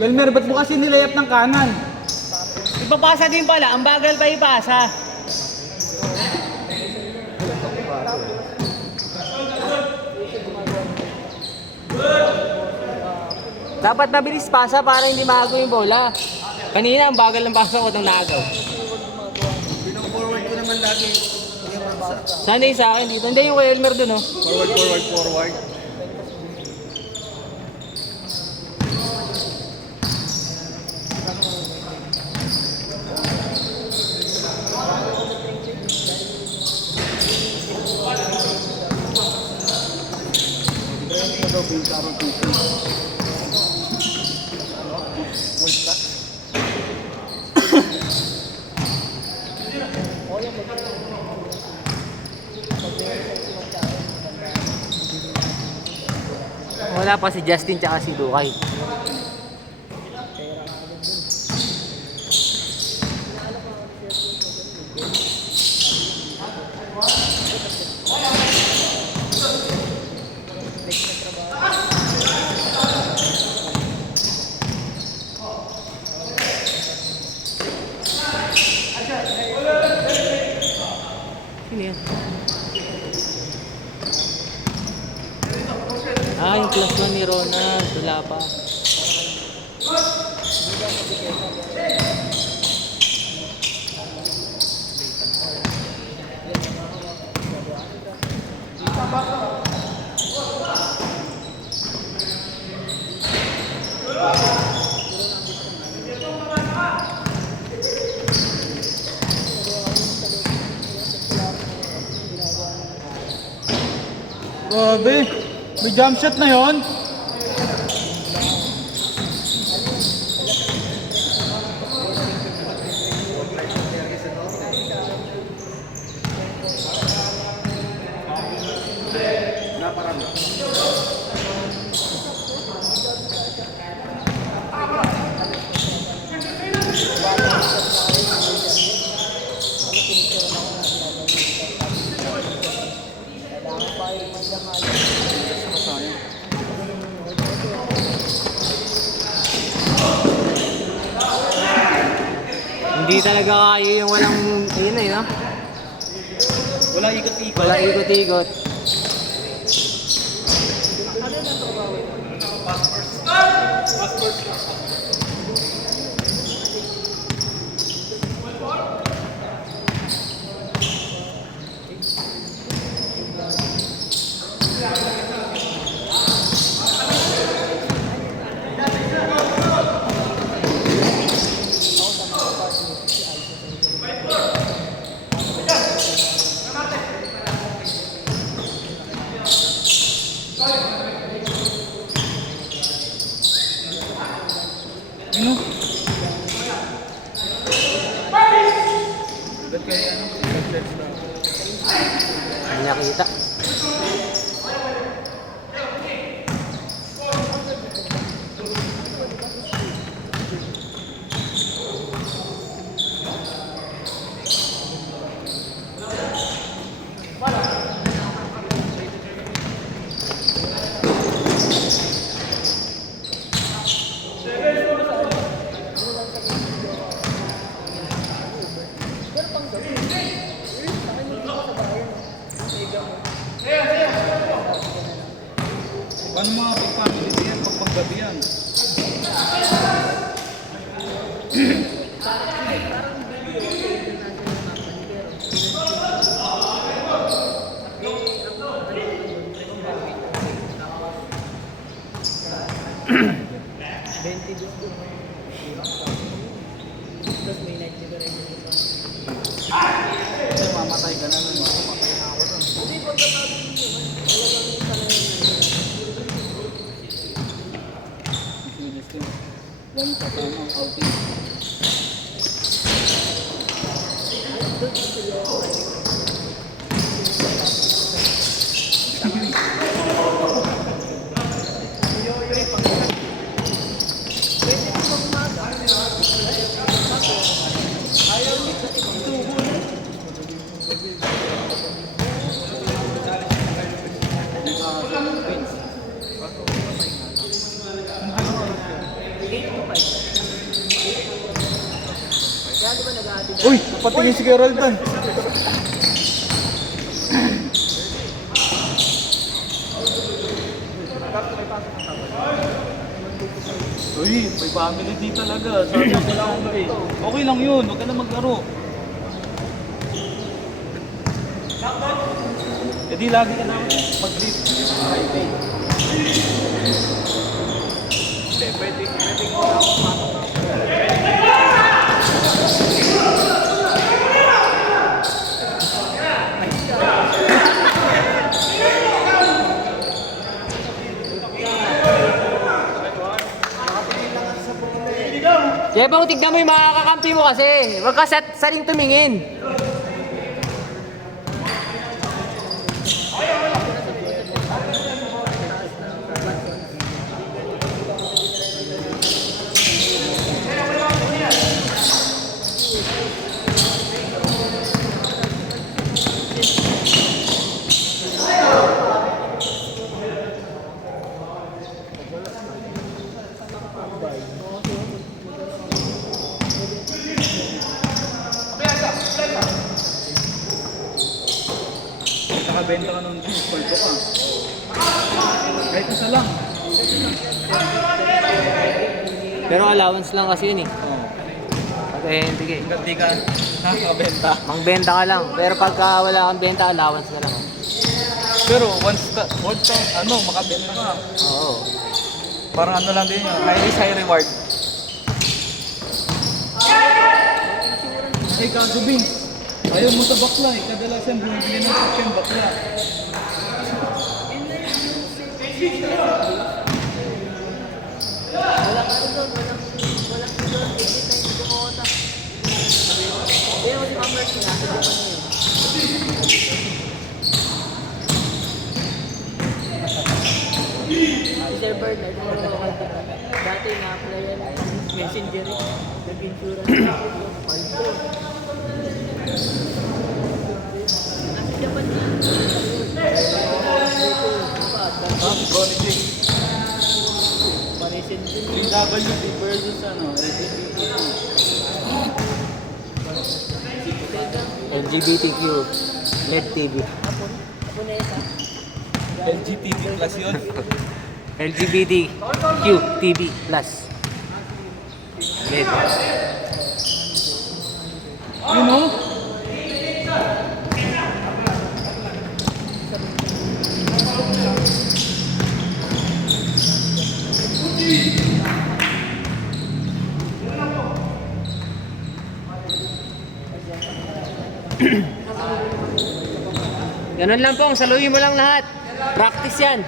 Welmer, ba't mo kasi nilayap ng kanan? Ipapasa din pala, ang bagal pa ipasa. Dapat mabilis pasa para hindi maago yung bola. Kanina ang bagal ng pasa ko itong naagaw. Pino-forward ko naman lagi. Sana yung sa akin dito. Hindi yung kay Elmer dun, oh. Forward. Wala pa si Justin tsaka si Dukay. Sino yan? Ah, yung plus 1 ni Ronald. Wala pa. Grabe. May jump shot na yon. Hindi talaga kaya yung walang, yun eh, no? Walang ikot-ikot. Walang ikot-ikot. Ano? Ba't kaya ano? Hindi nakita. Paano mga pag-family yan pag paggabi yan? Mamatay ka na nun. Mamatay na ako nun. One kasama ang outing. Uy, patingin si Gerald doon. Uy, may family di talaga. Sabi ko lang eh. Okay lang yun, huwag ka na maglaro. E di lagi ka namin mag-leave. Friday. Hindi, pwede ko na ako pasok. Jebong, tignan mo yung mga kakampi mo kasi. Huwag ka saling tumingin. Nakabenta ka ng sweldo ka. Kahit isa lang. Pero allowance lang kasi yun eh. Oo. Okay, sige. Hanggang di ka nakabenta. Mangbenta ka lang. Pero pagka wala kang benta, allowance na lang. Pero once ka, makabenta ka. Oo. Parang ano lang din yun, high reward. Hey, kaso Vince, ayaw mo sa bakla eh. Kadalasan bumibili ng sasyan bakla. Wala ka doon, walang doon, hindi tayo kumota. Kaya mo si Ma'am Mercy, nasa doon ka na yun. Si Sir Bird, dati na-apply yan, messenger eh, nag-insurance na ako, paldo. Nasa Japan na. Ronnie J. Paresin din Yung WD versus LGBTQ LED TV. Ako na ito. LGTV plus yun. LGBTQ TV Plus. LED. You know? Ganun lang pong, saluhin mo lang lahat. Practice yan.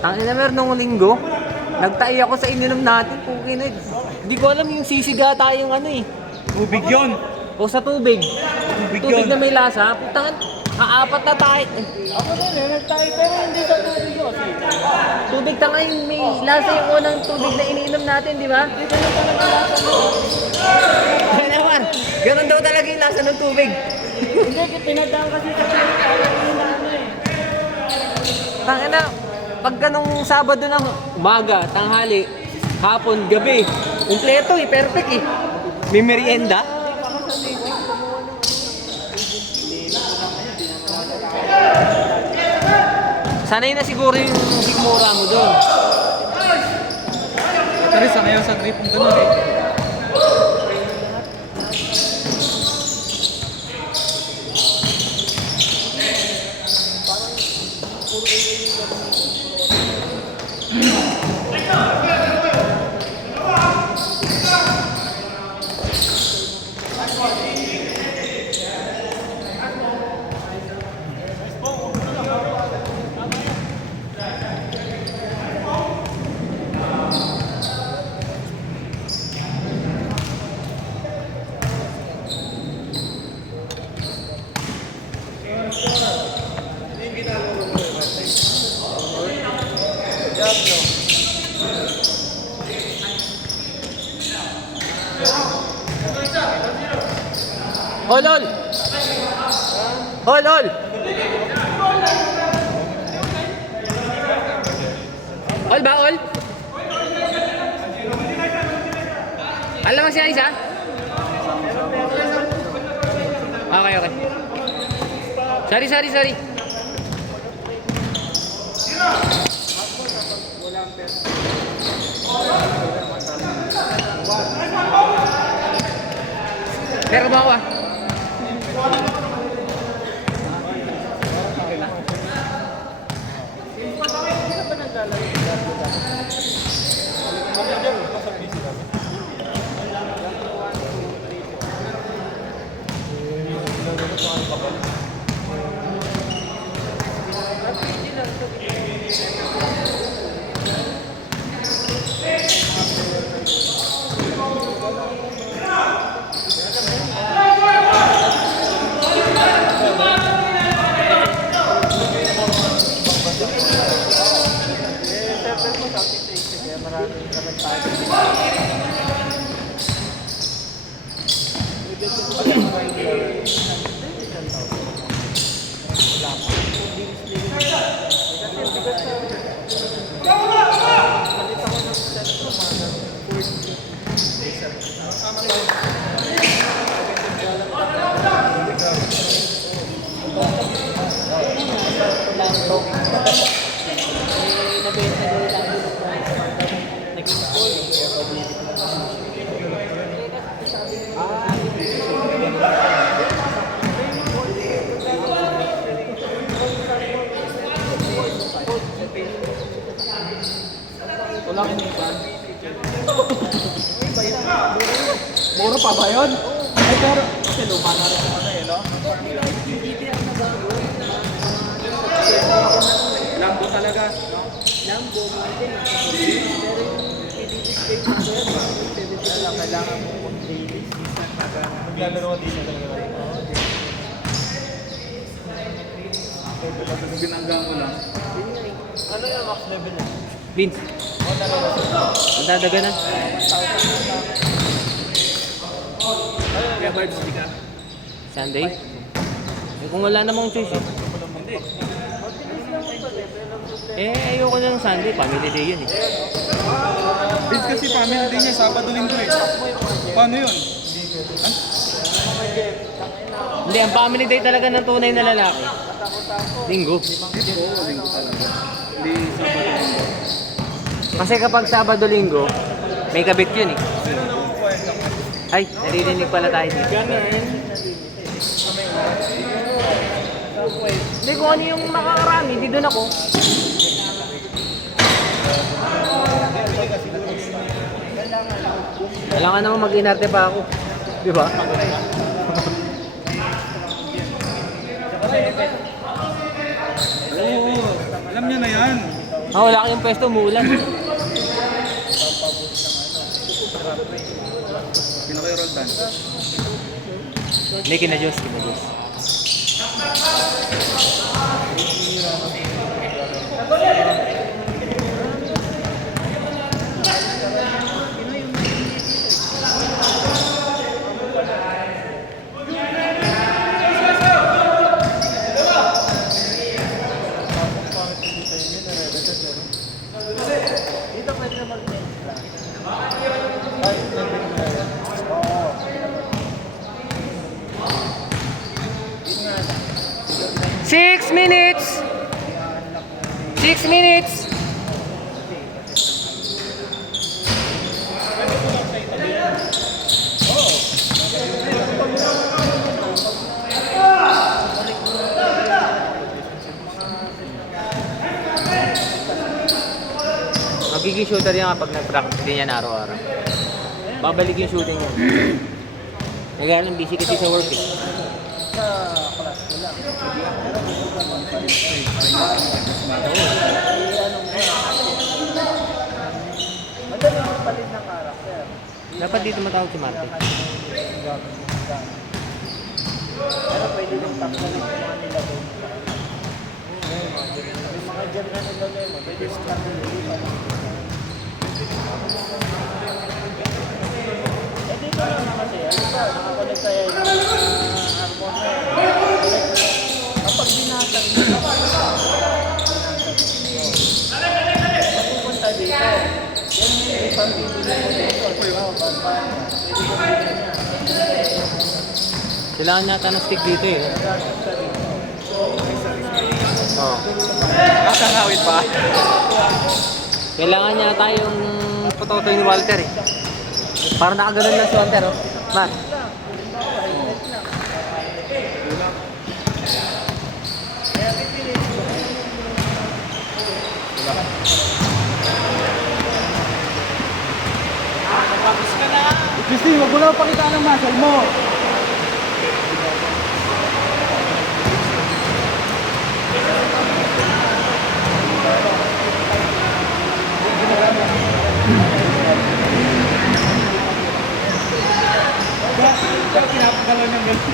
Tangin na meron nung linggo, nagtahi ako sa ininom natin, pukinig. Hindi ko alam yung sisiga tayong ano eh. Tubig yun. O sa tubig. Tubig Tubig yun. na may lasa. Putang, kaapat na tayo. Ako din eh, nagtayo pero hindi sa tubig yun. Tubig tangay, may lasa yung unang tubig na iniinom natin, di ba? Dito na talaga lasa mo. Kaya naman, ganun daw talaga yung lasa ng tubig. Hindi, pinadaan kasi sa tubig. Ayaw yung ano eh. Tangin na, pag ganong Sabado ng umaga, tanghali, hapon, gabi, kumpleto eh, perfect eh. May merienda. Sanay na siguro yung sigmura mo doon. Kasi sanay ako sa grip ng ganun eh. Ol, ol! Ol, ol! Ol ba, ol? Alam mo siya isa? Okay, okay. Sorry. Pero ba ako ah? Wala kinipan. Mura pa ba yun? Ay, pero kasi luma na rin naman eh, no? Lambo talaga, no? Lambo, mountain, pero yung i-display ko Kailangan mo mag-daily season para maglalaro ka din talaga. Kung binanggang mo lang. Ano yung max level na? Vince. Ang dadaga na. Kaya Bards, hindi ka? Sunday? Eh, kung wala namang choice eh. Hindi. Eh, ayoko na ng Sunday. Family day yun eh. Vince kasi family din niya, Sabado Linggo eh. Paano yun? Hindi, ang family day talaga ng tunay na lalaki. Linggo. Linggo talaga. Hindi Sabado Linggo. Kasi kapag Sabado-Linggo, may kabit yun eh. Ay, naririnig pala tayo dito. Hindi, kung ano yung makakarami, di doon ako. Kailangan naman mag-inarte pa ako. Di ba? Oo, alam niya na yan. Ah, wala kayong pwesto, umuulan. Pinakay Roldan. Hindi, kina Diyos. 6 minutes! 6 minutes! Magiging shooter yan kapag nag-practice din yan araw-araw. Babalik yung shooting niya. Nagalang busy kasi sa work eh. Dapat dito matawag si Marte. Pero pwede yung tatlo ng mga nila doon. May mga dyan na nila doon. Pwede yung tatlo nila. Eh dito lang naman siya. Ano ba? Nakakonect tayo yung Kailangan nata ng stick dito eh. Oh. Nakakawit pa. Kailangan niya tayong pototoy ni Walter eh. Para nakaganon lang si Walter oh. Matt. Christy, wag mo lang pakita ng muscle mo. Pinapagalaw niyang ganito.